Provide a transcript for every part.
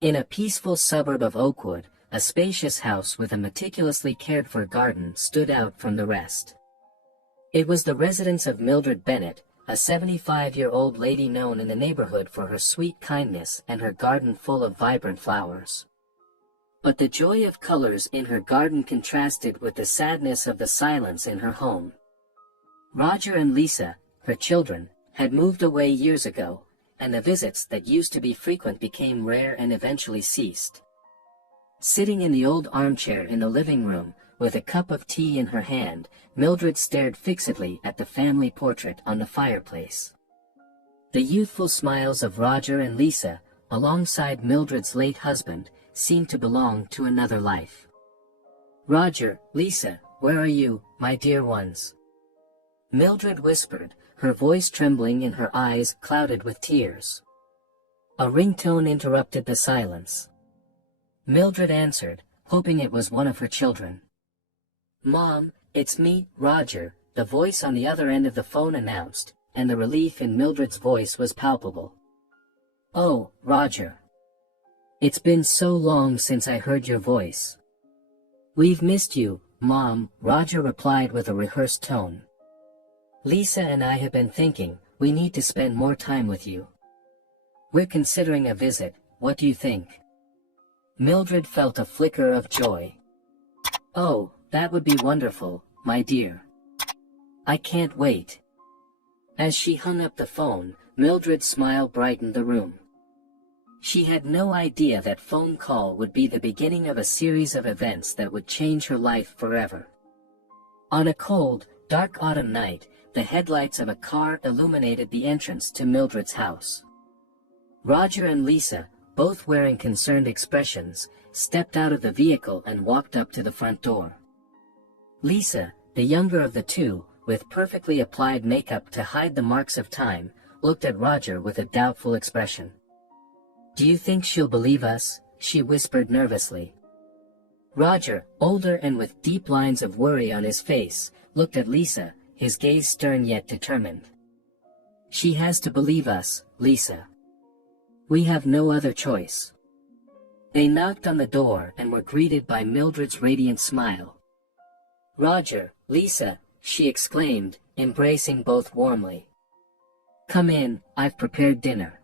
In a peaceful suburb of Oakwood, a spacious house with a meticulously cared-for garden stood out from the rest. It was the residence of Mildred Bennett, a 75-year-old lady known in the neighborhood for her sweet kindness and her garden full of vibrant flowers. But the joy of colors in her garden contrasted with the sadness of the silence in her home. Roger and Lisa, her children, had moved away years ago, and the visits that used to be frequent became rare and eventually ceased. Sitting in the old armchair in the living room, with a cup of tea in her hand, Mildred stared fixedly at the family portrait on the fireplace. The youthful smiles of Roger and Lisa, alongside Mildred's late husband, seemed to belong to another life. "Roger, Lisa, where are you, my dear ones?" Mildred whispered, her voice trembling and her eyes clouded with tears. A ringtone interrupted the silence. Mildred answered, hoping it was one of her children. "Mom, it's me, Roger," the voice on the other end of the phone announced, and the relief in Mildred's voice was palpable. "Oh, Roger. It's been so long since I heard your voice." "We've missed you, Mom," Roger replied with a rehearsed tone. "Lisa and I have been thinking, we need to spend more time with you. We're considering a visit, what do you think?" Mildred felt a flicker of joy. "Oh, that would be wonderful, my dear. I can't wait." As she hung up the phone, Mildred's smile brightened the room. She had no idea that phone call would be the beginning of a series of events that would change her life forever. On a cold, dark autumn night, the headlights of a car illuminated the entrance to Mildred's house. Roger and Lisa, both wearing concerned expressions, stepped out of the vehicle and walked up to the front door. Lisa, the younger of the two, with perfectly applied makeup to hide the marks of time, looked at Roger with a doubtful expression. "Do you think she'll believe us?" she whispered nervously. Roger, older and with deep lines of worry on his face, looked at Lisa, his gaze stern yet determined. "She has to believe us, Lisa. We have no other choice." They knocked on the door and were greeted by Mildred's radiant smile. "Roger, Lisa," she exclaimed, embracing both warmly. "Come in, I've prepared dinner."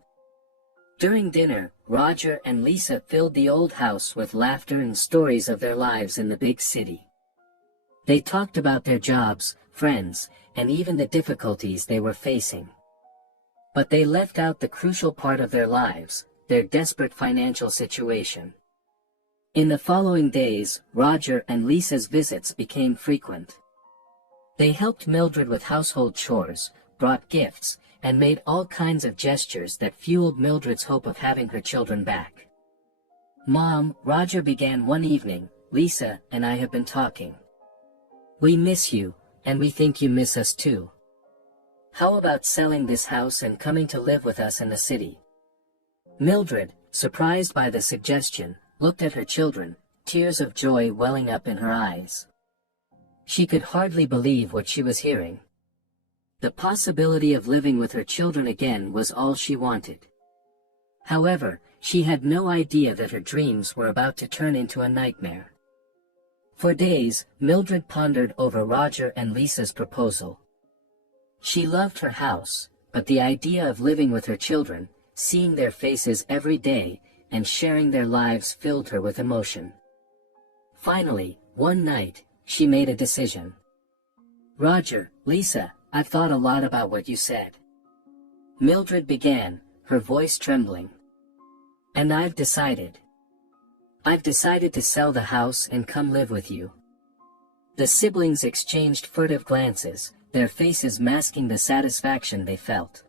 During dinner, Roger and Lisa filled the old house with laughter and stories of their lives in the big city. They talked about their jobs, friends, and even the difficulties they were facing. But they left out the crucial part of their lives, their desperate financial situation. In the following days, Roger and Lisa's visits became frequent. They helped Mildred with household chores, brought gifts, and made all kinds of gestures that fueled Mildred's hope of having her children back. "Mom," Roger began one evening, "Lisa and I have been talking. We miss you, and we think you miss us too. How about selling this house and coming to live with us in the city?" Mildred, surprised by the suggestion, looked at her children, tears of joy welling up in her eyes. She could hardly believe what she was hearing. The possibility of living with her children again was all she wanted. However, she had no idea that her dreams were about to turn into a nightmare. For days, Mildred pondered over Roger and Lisa's proposal. She loved her house, but the idea of living with her children, seeing their faces every day, and sharing their lives filled her with emotion. Finally, one night, she made a decision. "Roger, Lisa, I've thought a lot about what you said." Mildred began, her voice trembling. "And I've decided to sell the house and come live with you." The siblings exchanged furtive glances, their faces masking the satisfaction they felt.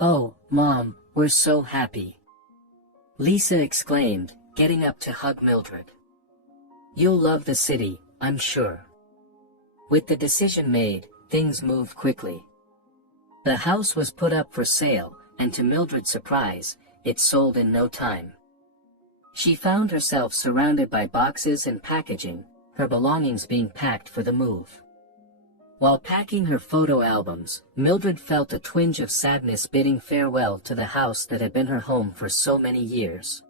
"Oh, Mom, we're so happy," Lisa exclaimed, getting up to hug Mildred. "You'll love the city, I'm sure." With the decision made, things moved quickly. The house was put up for sale, and to Mildred's surprise, it sold in no time. She found herself surrounded by boxes and packaging, her belongings being packed for the move. While packing her photo albums, Mildred felt a twinge of sadness bidding farewell to the house that had been her home for so many years.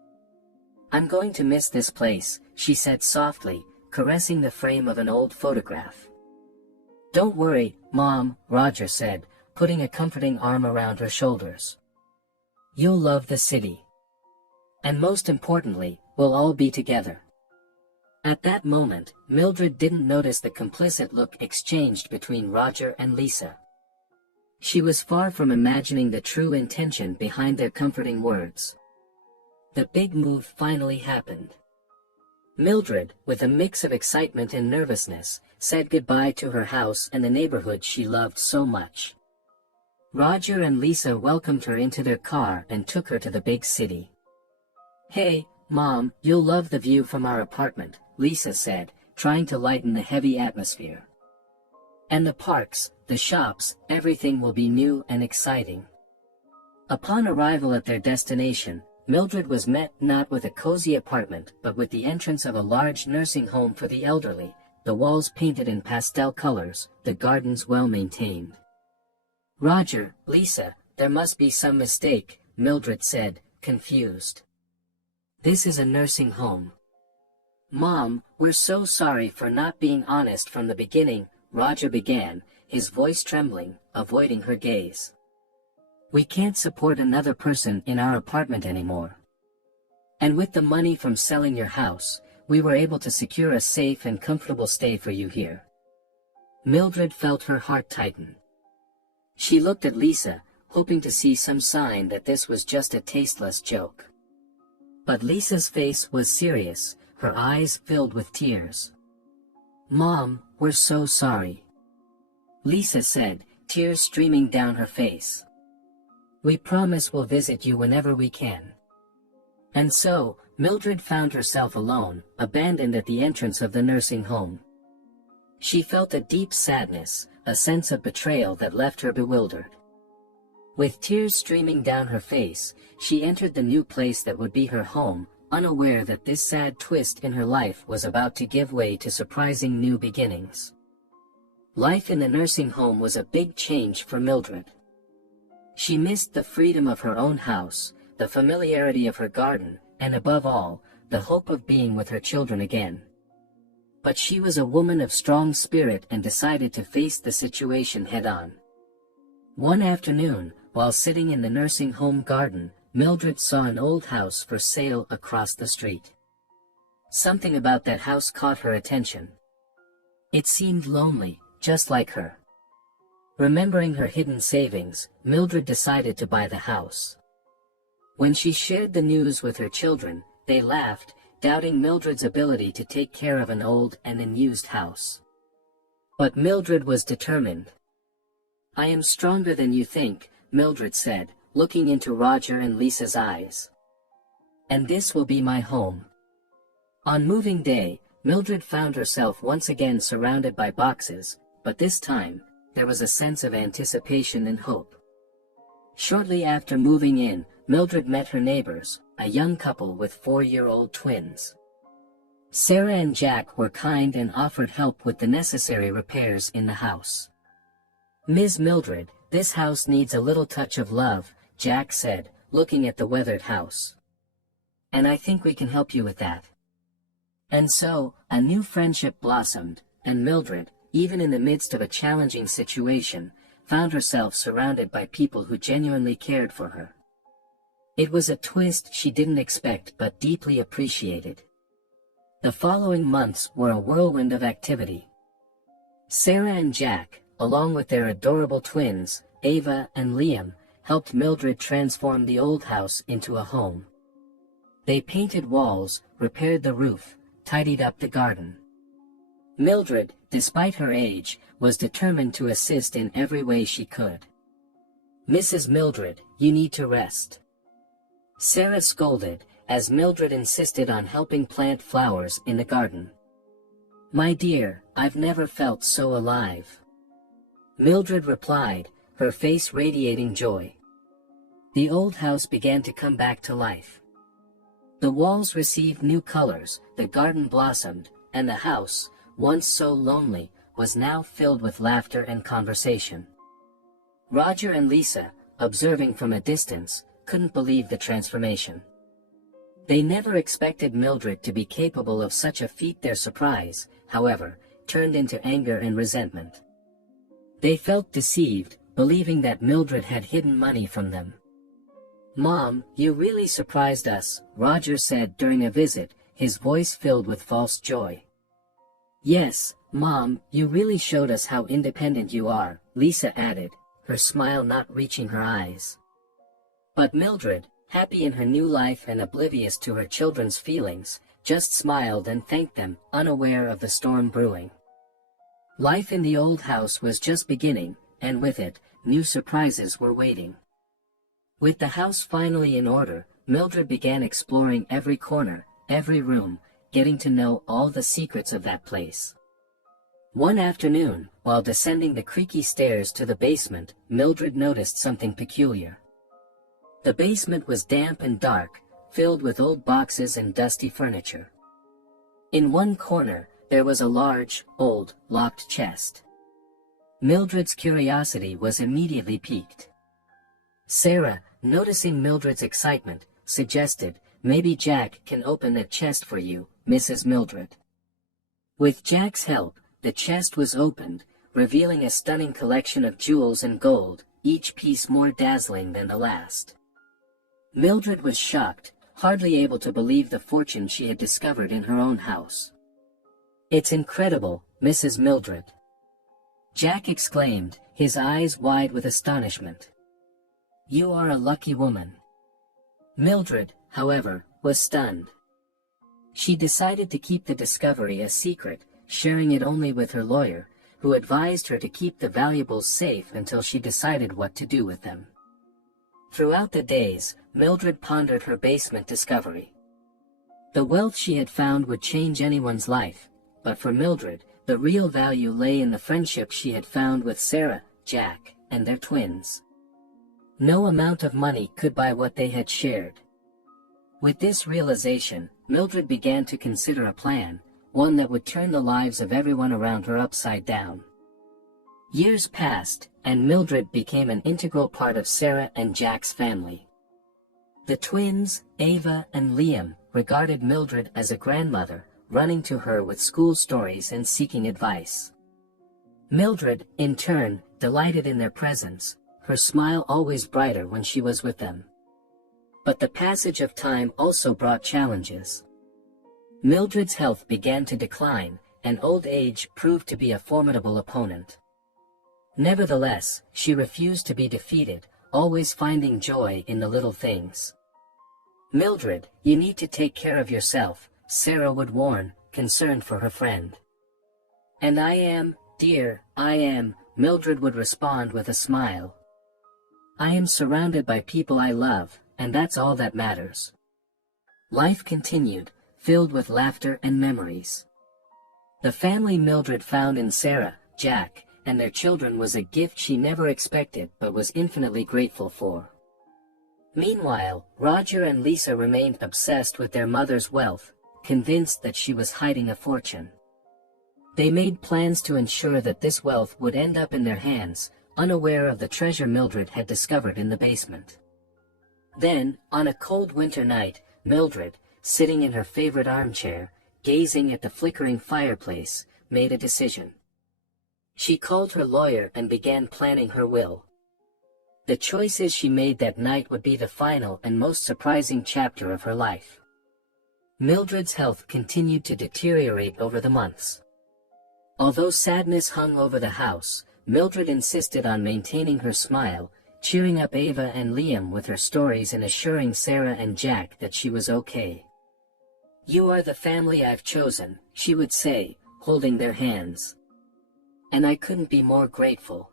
"I'm going to miss this place," she said softly, caressing the frame of an old photograph. "Don't worry, Mom," Roger said, putting a comforting arm around her shoulders. "You'll love the city. And most importantly, we'll all be together." At that moment, Mildred didn't notice the complicit look exchanged between Roger and Lisa. She was far from imagining the true intention behind their comforting words. The big move finally happened. Mildred, with a mix of excitement and nervousness, said goodbye to her house and the neighborhood she loved so much. Roger and Lisa welcomed her into their car and took her to the big city. "Hey, Mom, you'll love the view from our apartment," Lisa said, trying to lighten the heavy atmosphere. "And the parks, the shops, everything will be new and exciting." Upon arrival at their destination, Mildred was met not with a cozy apartment but with the entrance of a large nursing home for the elderly, the walls painted in pastel colors, the gardens well maintained. "Roger, Lisa, there must be some mistake," Mildred said, confused. "This is a nursing home." "Mom, we're so sorry for not being honest from the beginning," Roger began, his voice trembling, avoiding her gaze. "We can't support another person in our apartment anymore. And with the money from selling your house, we were able to secure a safe and comfortable stay for you here." Mildred felt her heart tighten. She looked at Lisa, hoping to see some sign that this was just a tasteless joke. But Lisa's face was serious, her eyes filled with tears. "Mom, we're so sorry," Lisa said, tears streaming down her face. "We promise we'll visit you whenever we can." And so, Mildred found herself alone, abandoned at the entrance of the nursing home. She felt a deep sadness, a sense of betrayal that left her bewildered. With tears streaming down her face, she entered the new place that would be her home, unaware that this sad twist in her life was about to give way to surprising new beginnings. Life in the nursing home was a big change for Mildred. She missed the freedom of her own house, the familiarity of her garden, and above all, the hope of being with her children again. But she was a woman of strong spirit and decided to face the situation head-on. One afternoon, while sitting in the nursing home garden, Mildred saw an old house for sale across the street. Something about that house caught her attention. It seemed lonely, just like her. Remembering her hidden savings, Mildred decided to buy the house. When she shared the news with her children, they laughed, doubting Mildred's ability to take care of an old and unused house. But Mildred was determined. "I am stronger than you think," Mildred said, looking into Roger and Lisa's eyes. "And this will be my home." On moving day, Mildred found herself once again surrounded by boxes, but this time, there was a sense of anticipation and hope. Shortly after moving in, Mildred met her neighbors, a young couple with 4-year-old twins. Sarah and Jack were kind and offered help with the necessary repairs in the house. "Ms. Mildred, this house needs a little touch of love," Jack said, looking at the weathered house. "And I think we can help you with that." And so, a new friendship blossomed, and Mildred, even in the midst of a challenging situation, found herself surrounded by people who genuinely cared for her. It was a twist she didn't expect but deeply appreciated. The following months were a whirlwind of activity. Sarah and Jack, along with their adorable twins, Ava and Liam, helped Mildred transform the old house into a home. They painted walls, repaired the roof, tidied up the garden. Mildred, despite her age, was determined to assist in every way she could. "Mrs. Mildred, you need to rest," Sarah scolded, as Mildred insisted on helping plant flowers in the garden. "My dear, I've never felt so alive," Mildred replied, her face radiating joy. The old house began to come back to life. The walls received new colors, the garden blossomed, and the house, once so lonely, was now filled with laughter and conversation. Roger and Lisa, observing from a distance, couldn't believe the transformation. They never expected Mildred to be capable of such a feat. Their surprise, however, turned into anger and resentment. They felt deceived, believing that Mildred had hidden money from them. "Mom, you really surprised us," Roger said during a visit, his voice filled with false joy. "Yes, Mom, you really showed us how independent you are," Lisa added, her smile not reaching her eyes. But Mildred, happy in her new life and oblivious to her children's feelings, just smiled and thanked them, unaware of the storm brewing. Life in the old house was just beginning, and with it, new surprises were waiting. With the house finally in order, Mildred began exploring every corner, every room, getting to know all the secrets of that place. One afternoon, while descending the creaky stairs to the basement, Mildred noticed something peculiar. The basement was damp and dark, filled with old boxes and dusty furniture. In one corner, there was a large, old, locked chest. Mildred's curiosity was immediately piqued. Sarah, noticing Mildred's excitement, suggested, "Maybe Jack can open that chest for you, Mrs. Mildred." With Jack's help, the chest was opened, revealing a stunning collection of jewels and gold, each piece more dazzling than the last. Mildred was shocked, hardly able to believe the fortune she had discovered in her own house. "It's incredible, Mrs. Mildred," Jack exclaimed, his eyes wide with astonishment. "You are a lucky woman." Mildred, however, was stunned. She decided to keep the discovery a secret, sharing it only with her lawyer, who advised her to keep the valuables safe until she decided what to do with them. Throughout the days, Mildred pondered her basement discovery. The wealth she had found would change anyone's life, but for Mildred, the real value lay in the friendship she had found with Sarah, Jack, and their twins. No amount of money could buy what they had shared. With this realization, Mildred began to consider a plan, one that would turn the lives of everyone around her upside down. Years passed, and Mildred became an integral part of Sarah and Jack's family. The twins, Ava and Liam, regarded Mildred as a grandmother, running to her with school stories and seeking advice. Mildred, in turn, delighted in their presence, her smile always brighter when she was with them. But the passage of time also brought challenges. Mildred's health began to decline, and old age proved to be a formidable opponent. Nevertheless, she refused to be defeated, always finding joy in the little things. "Mildred, you need to take care of yourself," Sarah would warn, concerned for her friend. "And I am, dear, I am," Mildred would respond with a smile. "I am surrounded by people I love, and that's all that matters." Life continued, filled with laughter and memories. The family Mildred found in Sarah, Jack, and their children was a gift she never expected but was infinitely grateful for. Meanwhile, Roger and Lisa remained obsessed with their mother's wealth, convinced that she was hiding a fortune. They made plans to ensure that this wealth would end up in their hands, unaware of the treasure Mildred had discovered in the basement. Then, on a cold winter night, Mildred, sitting in her favorite armchair, gazing at the flickering fireplace, made a decision. She called her lawyer and began planning her will. The choices she made that night would be the final and most surprising chapter of her life. Mildred's health continued to deteriorate over the months. Although sadness hung over the house, Mildred insisted on maintaining her smile, cheering up Ava and Liam with her stories and assuring Sarah and Jack that she was okay. "You are the family I've chosen," she would say, holding their hands. "And I couldn't be more grateful."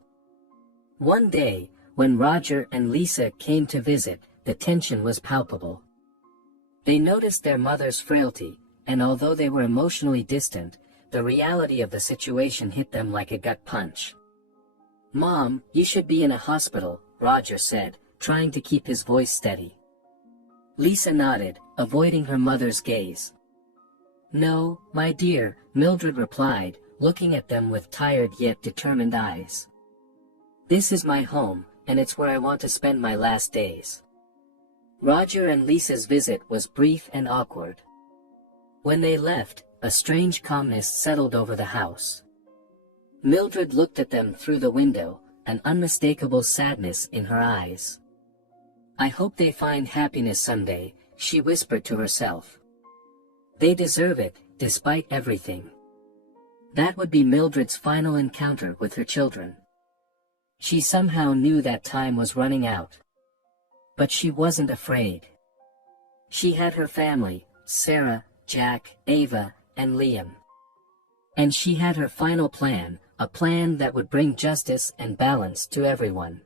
One day, when Roger and Lisa came to visit, the tension was palpable. They noticed their mother's frailty, and although they were emotionally distant, the reality of the situation hit them like a gut punch. "Mom, you should be in a hospital," Roger said, trying to keep his voice steady. Lisa nodded, avoiding her mother's gaze. "No, my dear," Mildred replied, looking at them with tired yet determined eyes. "This is my home, and it's where I want to spend my last days." Roger and Lisa's visit was brief and awkward. When they left, a strange calmness settled over the house. Mildred looked at them through the window, an unmistakable sadness in her eyes. "I hope they find happiness someday," she whispered to herself. "They deserve it, despite everything." That would be Mildred's final encounter with her children. She somehow knew that time was running out. But she wasn't afraid. She had her family, Sarah, Jack, Ava, and Liam. And she had her final plan, a plan that would bring justice and balance to everyone.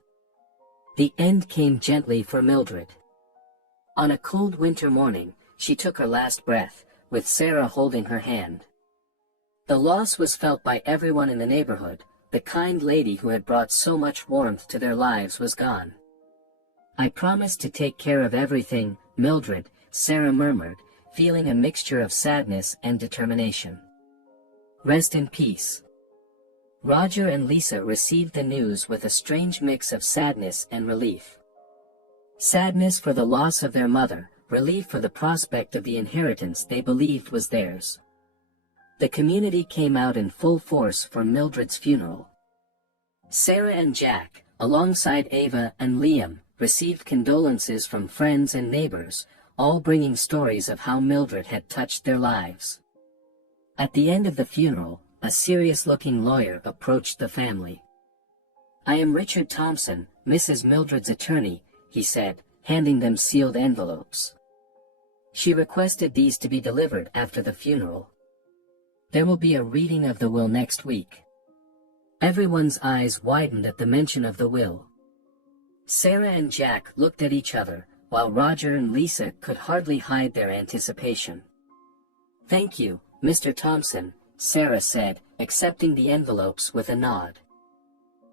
The end came gently for Mildred. On a cold winter morning, she took her last breath, with Sarah holding her hand. The loss was felt by everyone in the neighborhood. The kind lady who had brought so much warmth to their lives was gone. "I promised to take care of everything, Mildred," Sarah murmured, feeling a mixture of sadness and determination. "Rest in peace." Roger and Lisa received the news with a strange mix of sadness and relief. Sadness for the loss of their mother, relief for the prospect of the inheritance they believed was theirs. The community came out in full force for Mildred's funeral. Sarah and Jack, alongside Ava and Liam, received condolences from friends and neighbors, all bringing stories of how Mildred had touched their lives. At the end of the funeral, a serious-looking lawyer approached the family. "I am Richard Thompson, Mrs. Mildred's attorney," he said, handing them sealed envelopes. She requested these to be delivered after the funeral. "There will be a reading of the will next week." Everyone's eyes widened at the mention of the will. Sarah and Jack looked at each other, while Roger and Lisa could hardly hide their anticipation. "Thank you, Mr. Thompson," Sarah said, accepting the envelopes with a nod.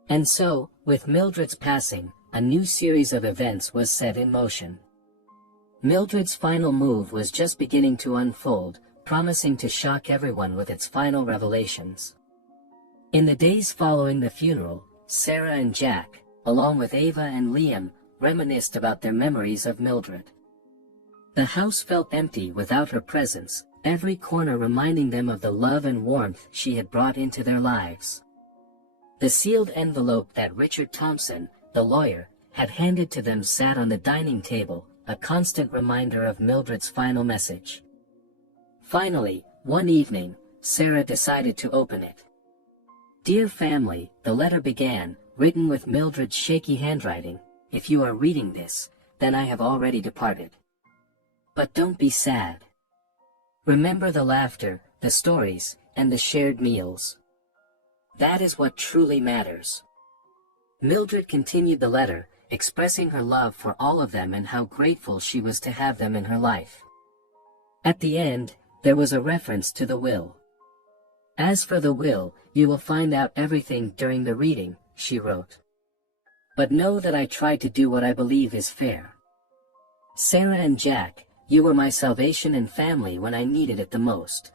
And so, with Mildred's passing, a new series of events was set in motion. Mildred's final move was just beginning to unfold, promising to shock everyone with its final revelations. In the days following the funeral, Sarah and Jack, along with Ava and Liam, reminisced about their memories of Mildred. The house felt empty without her presence, every corner reminding them of the love and warmth she had brought into their lives. The sealed envelope that Richard Thompson, the lawyer, had handed to them sat on the dining table, a constant reminder of Mildred's final message. Finally, one evening, Sarah decided to open it. "Dear family," the letter began, written with Mildred's shaky handwriting, "if you are reading this, then I have already departed. But don't be sad. Remember the laughter, the stories, and the shared meals. That is what truly matters." Mildred continued the letter, expressing her love for all of them and how grateful she was to have them in her life. At the end, there was a reference to the will. "As for the will, you will find out everything during the reading," she wrote. "But know that I tried to do what I believe is fair. Sarah and Jack, you were my salvation and family when I needed it the most.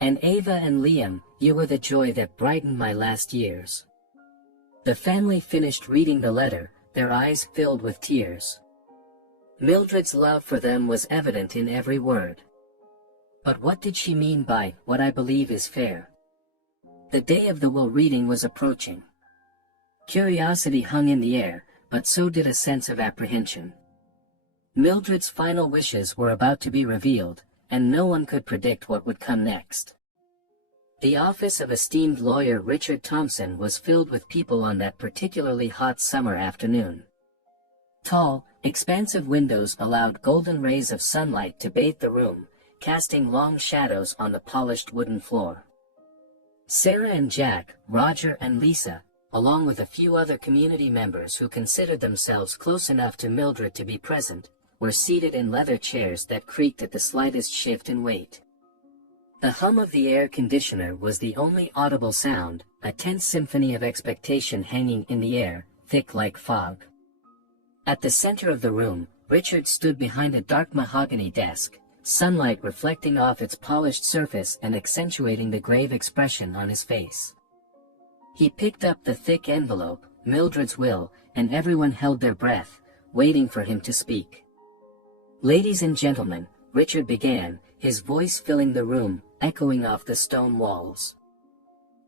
And Ava and Liam, you were the joy that brightened my last years." The family finished reading the letter, their eyes filled with tears. Mildred's love for them was evident in every word. But what did she mean by "what I believe is fair"? The day of the will reading was approaching. Curiosity hung in the air, but so did a sense of apprehension. Mildred's final wishes were about to be revealed, and no one could predict what would come next. The office of esteemed lawyer Richard Thompson was filled with people on that particularly hot summer afternoon. Tall, expansive windows allowed golden rays of sunlight to bathe the room, casting long shadows on the polished wooden floor. Sarah and Jack, Roger and Lisa, along with a few other community members who considered themselves close enough to Mildred to be present, were seated in leather chairs that creaked at the slightest shift in weight. The hum of the air conditioner was the only audible sound, a tense symphony of expectation hanging in the air, thick like fog. At the center of the room, Richard stood behind a dark mahogany desk, sunlight reflecting off its polished surface and accentuating the grave expression on his face. He picked up the thick envelope, Mildred's will, and everyone held their breath, waiting for him to speak. "Ladies and gentlemen," Richard began, his voice filling the room, echoing off the stone walls.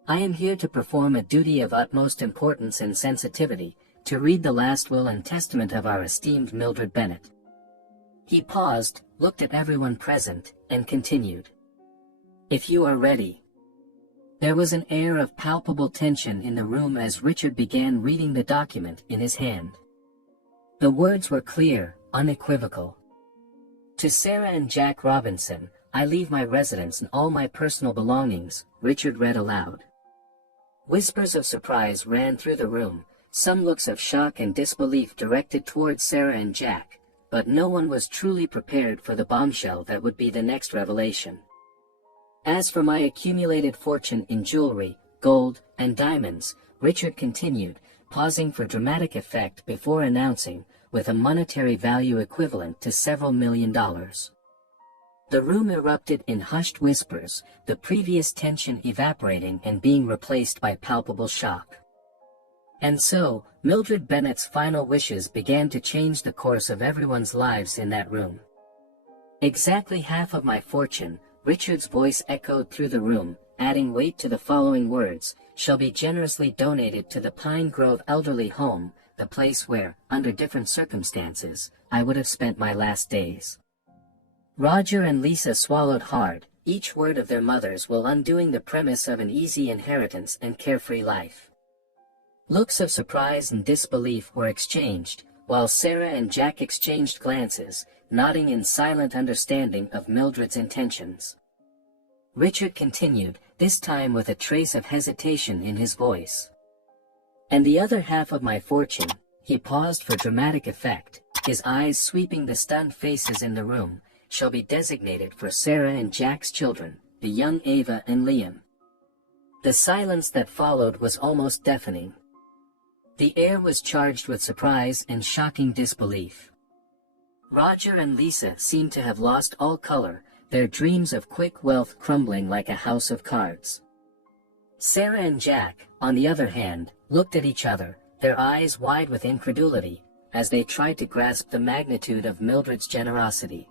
"I am here to perform a duty of utmost importance and sensitivity, to read the last will and testament of our esteemed Mildred Bennet." He paused, looked at everyone present, and continued. "If you are ready." There was an air of palpable tension in the room as Richard began reading the document in his hand. The words were clear, unequivocal. "To Sarah and Jack Robinson, I leave my residence and all my personal belongings," Richard read aloud. Whispers of surprise ran through the room, some looks of shock and disbelief directed towards Sarah and Jack, but no one was truly prepared for the bombshell that would be the next revelation. "As for my accumulated fortune in jewelry, gold, and diamonds," Richard continued, pausing for dramatic effect before announcing, "with a monetary value equivalent to several $1,000,000. The room erupted in hushed whispers, the previous tension evaporating and being replaced by palpable shock. And so, Mildred Bennet's final wishes began to change the course of everyone's lives in that room. "Exactly half of my fortune," Richard's voice echoed through the room, adding weight to the following words, "shall be generously donated to the Pine Grove Elderly Home, the place where, under different circumstances, I would have spent my last days." Roger and Lisa swallowed hard, each word of their mother's will undoing the premise of an easy inheritance and carefree life. Looks of surprise and disbelief were exchanged, while Sarah and Jack exchanged glances, nodding in silent understanding of Mildred's intentions. Richard continued, this time with a trace of hesitation in his voice. "And the other half of my fortune," he paused for dramatic effect, his eyes sweeping the stunned faces in the room, "shall be designated for Sarah and Jack's children, the young Ava and Liam." The silence that followed was almost deafening. The air was charged with surprise and shocking disbelief. Roger and Lisa seemed to have lost all color, their dreams of quick wealth crumbling like a house of cards. Sarah and Jack, on the other hand, looked at each other, their eyes wide with incredulity, as they tried to grasp the magnitude of Mildred's generosity.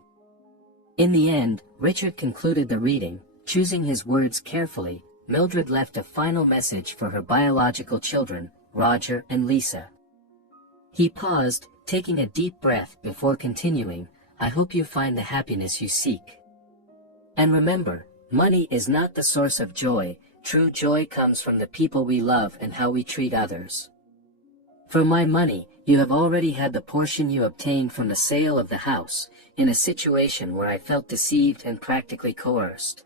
In the end, Richard concluded the reading, choosing his words carefully. Mildred left a final message for her biological children, Roger and Lisa. He paused, taking a deep breath before continuing, "I hope you find the happiness you seek. And remember, money is not the source of joy, true joy comes from the people we love and how we treat others. For my money, you have already had the portion you obtained from the sale of the house, in a situation where I felt deceived and practically coerced.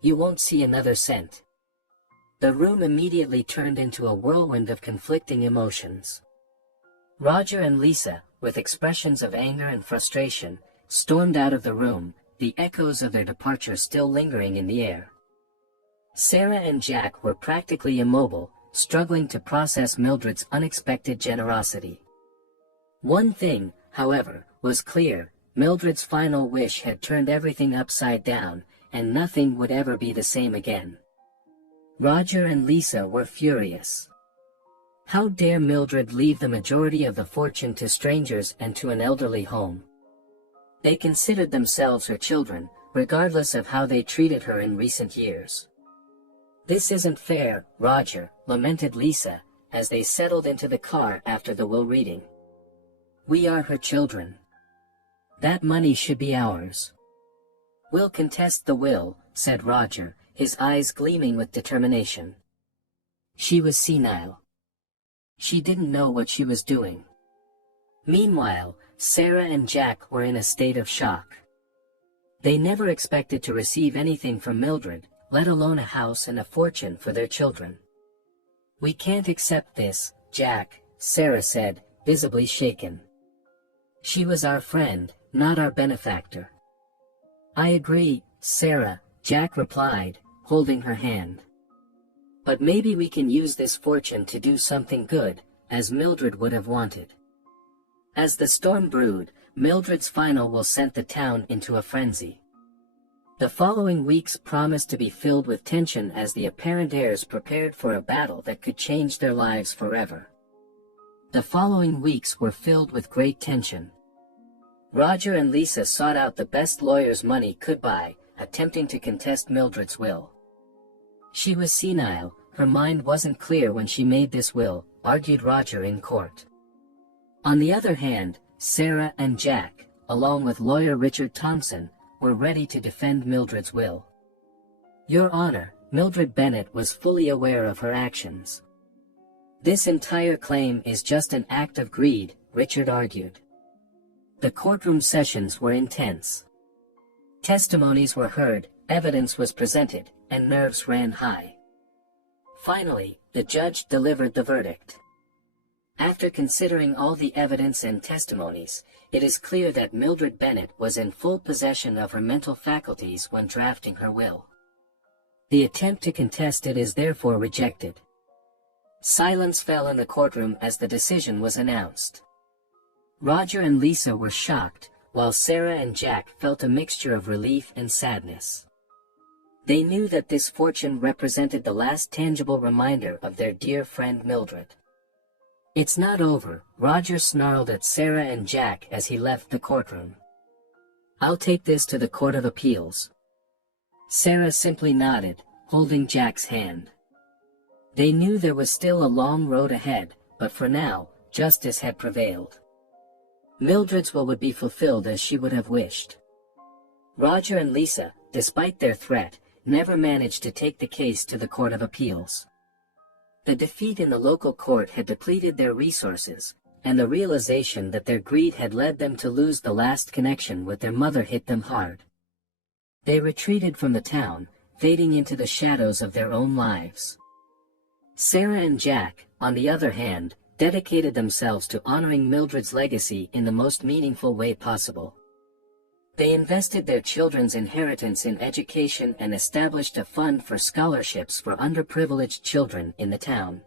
You won't see another cent." The room immediately turned into a whirlwind of conflicting emotions. Roger and Lisa, with expressions of anger and frustration, stormed out of the room, the echoes of their departure still lingering in the air. Sarah and Jack were practically immobile, struggling to process Mildred's unexpected generosity. One thing, however, was clear: Mildred's final wish had turned everything upside down, and nothing would ever be the same again. Roger and Lisa were furious. How dare Mildred leave the majority of the fortune to strangers and to an elderly home? They considered themselves her children, regardless of how they treated her in recent years. "This isn't fair, Roger," lamented Lisa, as they settled into the car after the will reading. "We are her children. That money should be ours." "We'll contest the will," said Roger, his eyes gleaming with determination. She was senile. She didn't know what she was doing. Meanwhile, Sarah and Jack were in a state of shock. They never expected to receive anything from Mildred, let alone a house and a fortune for their children. "We can't accept this, Jack," Sarah said, visibly shaken. "She was our friend, not our benefactor." "I agree, Sarah," Jack replied, holding her hand. "But maybe we can use this fortune to do something good, as Mildred would have wanted." As the storm brewed, Mildred's final will sent the town into a frenzy. The following weeks promised to be filled with tension as the apparent heirs prepared for a battle that could change their lives forever. The following weeks were filled with great tension. Roger and Lisa sought out the best lawyers money could buy, attempting to contest Mildred's will. She was senile, her mind wasn't clear when she made this will, argued Roger in court. On the other hand, Sarah and Jack, along with lawyer Richard Thompson, were ready to defend Mildred's will. Your Honor, Mildred Bennett was fully aware of her actions. This entire claim is just an act of greed, Richard argued. The courtroom sessions were intense. Testimonies were heard, evidence was presented, and nerves ran high. Finally, the judge delivered the verdict. After considering all the evidence and testimonies, it is clear that Mildred Bennett was in full possession of her mental faculties when drafting her will. The attempt to contest it is therefore rejected. Silence fell in the courtroom as the decision was announced. Roger and Lisa were shocked, while Sarah and Jack felt a mixture of relief and sadness. They knew that this fortune represented the last tangible reminder of their dear friend Mildred. It's not over, Roger snarled at Sarah and Jack as he left the courtroom. I'll take this to the Court of Appeals. Sarah simply nodded, holding Jack's hand. They knew there was still a long road ahead, but for now, justice had prevailed. Mildred's will would be fulfilled as she would have wished. Roger and Lisa, despite their threat, never managed to take the case to the Court of Appeals. The defeat in the local court had depleted their resources, and the realization that their greed had led them to lose the last connection with their mother hit them hard. They retreated from the town, fading into the shadows of their own lives. Sarah and Jack, on the other hand, dedicated themselves to honoring Mildred's legacy in the most meaningful way possible. They invested their children's inheritance in education and established a fund for scholarships for underprivileged children in the town.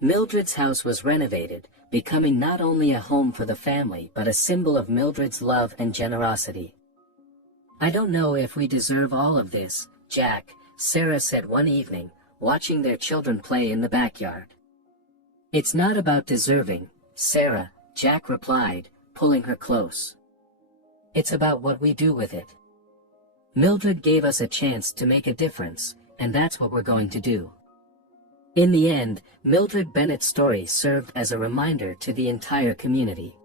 Mildred's house was renovated, becoming not only a home for the family but a symbol of Mildred's love and generosity. I don't know if we deserve all of this, Jack, Sarah said one evening, watching their children play in the backyard. It's not about deserving, Sarah, Jack replied, pulling her close. It's about what we do with it. Mildred gave us a chance to make a difference, and that's what we're going to do. In the end, Mildred Bennett's story served as a reminder to the entire community.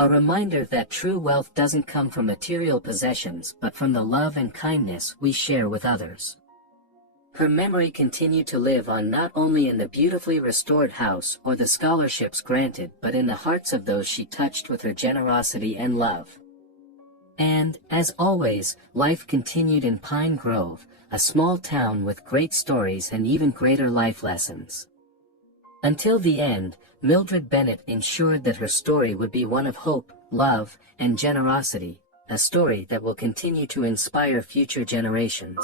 A reminder that true wealth doesn't come from material possessions but from the love and kindness we share with others. Her memory continued to live on not only in the beautifully restored house or the scholarships granted but in the hearts of those she touched with her generosity and love. And, as always, life continued in Pine Grove, a small town with great stories and even greater life lessons. Until the end, Mildred Bennett ensured that her story would be one of hope, love, and generosity, a story that will continue to inspire future generations.